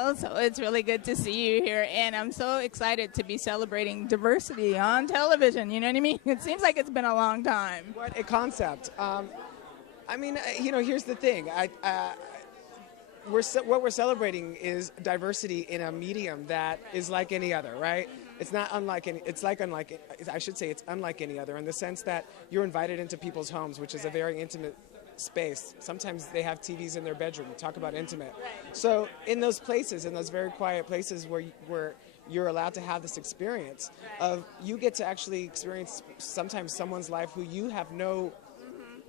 So it's really good to see you here, and I'm so excited to be celebrating diversity on television. You know what I mean? It seems like it's been a long time. What a concept. Here's the thing. What we're celebrating is diversity in a medium that is like any other, right? It's not unlike any. It's unlike any other in the sense that you're invited into people's homes, which is a very intimate space. Sometimes they have TVs in their bedroom. Talk about intimate. So in those places, in those very quiet places where you're allowed to have this experience of, you get to actually experience sometimes someone's life who you have no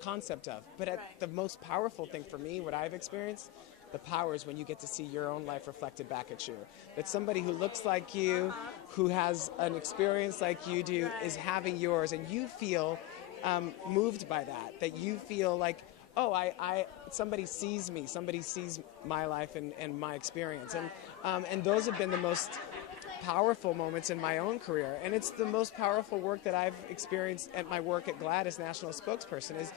concept of. But the most powerful thing for me, what I've experienced, the power is when you get to see your own life reflected back at you. That somebody who looks like you, who has an experience like you do, is having yours, and you feel moved by that. That you feel like, oh, somebody sees me, somebody sees my life and my experience, and those have been the most powerful moments in my own career, and it's the most powerful work that I've experienced at my work at GLAAD as national spokesperson, is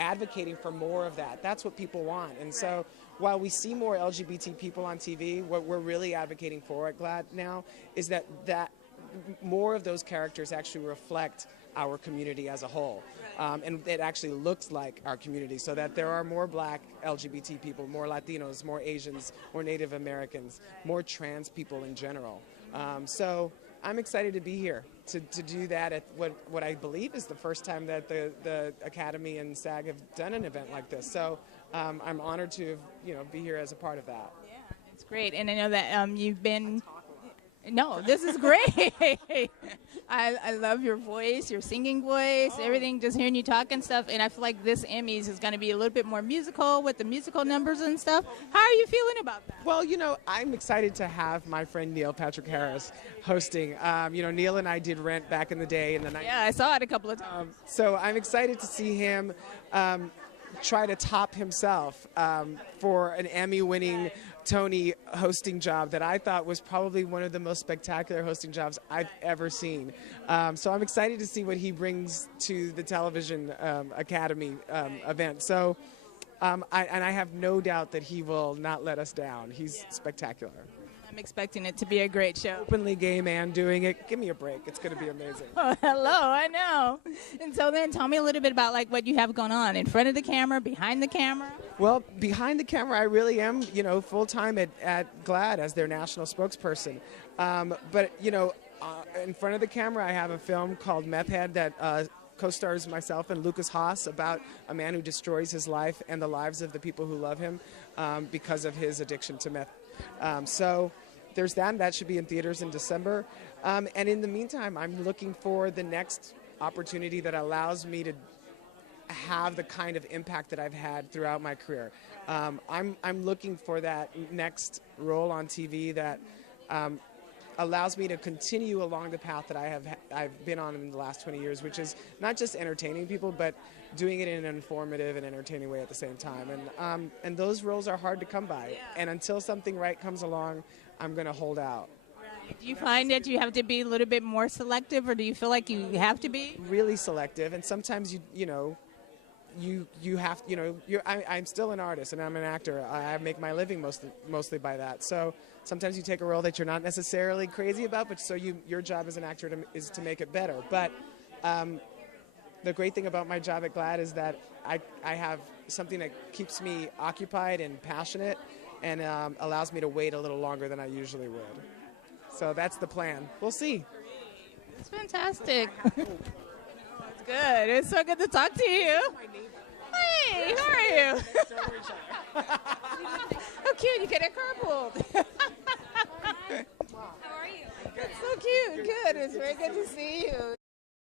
advocating for more of that. That's what people want, and so while we see more LGBT people on TV, what we're really advocating for at GLAAD now is that more of those characters actually reflect our community as a whole. And it actually looks like our community, so that there are more Black LGBT people, more Latinos, more Asians, more Native Americans, more trans people in general. So I'm excited to be here to do that at what I believe is the first time that the Academy and SAG have done an event like this. So I'm honored to be here as a part of that. Yeah, it's great, and I know that you've been. No, this is great. I love your voice, your singing voice, everything, just hearing you talk and stuff. And I feel like this Emmys is going to be a little bit more musical with the musical numbers and stuff. How are you feeling about that? Well, I'm excited to have my friend Neil Patrick Harris hosting. Neil and I did Rent back in the day in the 90s. Yeah, I saw it a couple of times. So I'm excited to see him try to top himself for an Emmy-winning Tony hosting job that I thought was probably one of the most spectacular hosting jobs I've ever seen. So I'm excited to see what he brings to the television Academy event. So, I have no doubt that he will not let us down. He's spectacular. I'm expecting it to be a great show. Openly gay man doing it. Give me a break. It's going to be amazing. Oh, hello. I know. And so then tell me a little bit about what you have going on in front of the camera, behind the camera. Well, behind the camera, I really am, full-time at GLAAD as their national spokesperson. But in front of the camera, I have a film called Meth Head that co-stars myself and Lucas Haas, about a man who destroys his life and the lives of the people who love him because of his addiction to meth. So there's that should be in theaters in December. And in the meantime, I'm looking for the next opportunity that allows me to have the kind of impact that I've had throughout my career. I'm looking for that next role on TV that allows me to continue along the path that I've been on in the last 20 years, which is not just entertaining people, but doing it in an informative and entertaining way at the same time. And those roles are hard to come by. And until something right comes along, I'm going to hold out. Do you find that you have to be a little bit more selective, or do you feel like you have to be? Really selective, and sometimes you have, I'm still an artist and I'm an actor. I make my living mostly by that. So sometimes you take a role that you're not necessarily crazy about, but your job as an actor is to make it better. But the great thing about my job at GLAAD is that I have something that keeps me occupied and passionate, and allows me to wait a little longer than I usually would. So that's the plan. We'll see. It's fantastic. It's good. It's so good to talk to you. Hey, how are you? How cute. You get a carpool. How are you? It's so cute. Good. It's very good to see you.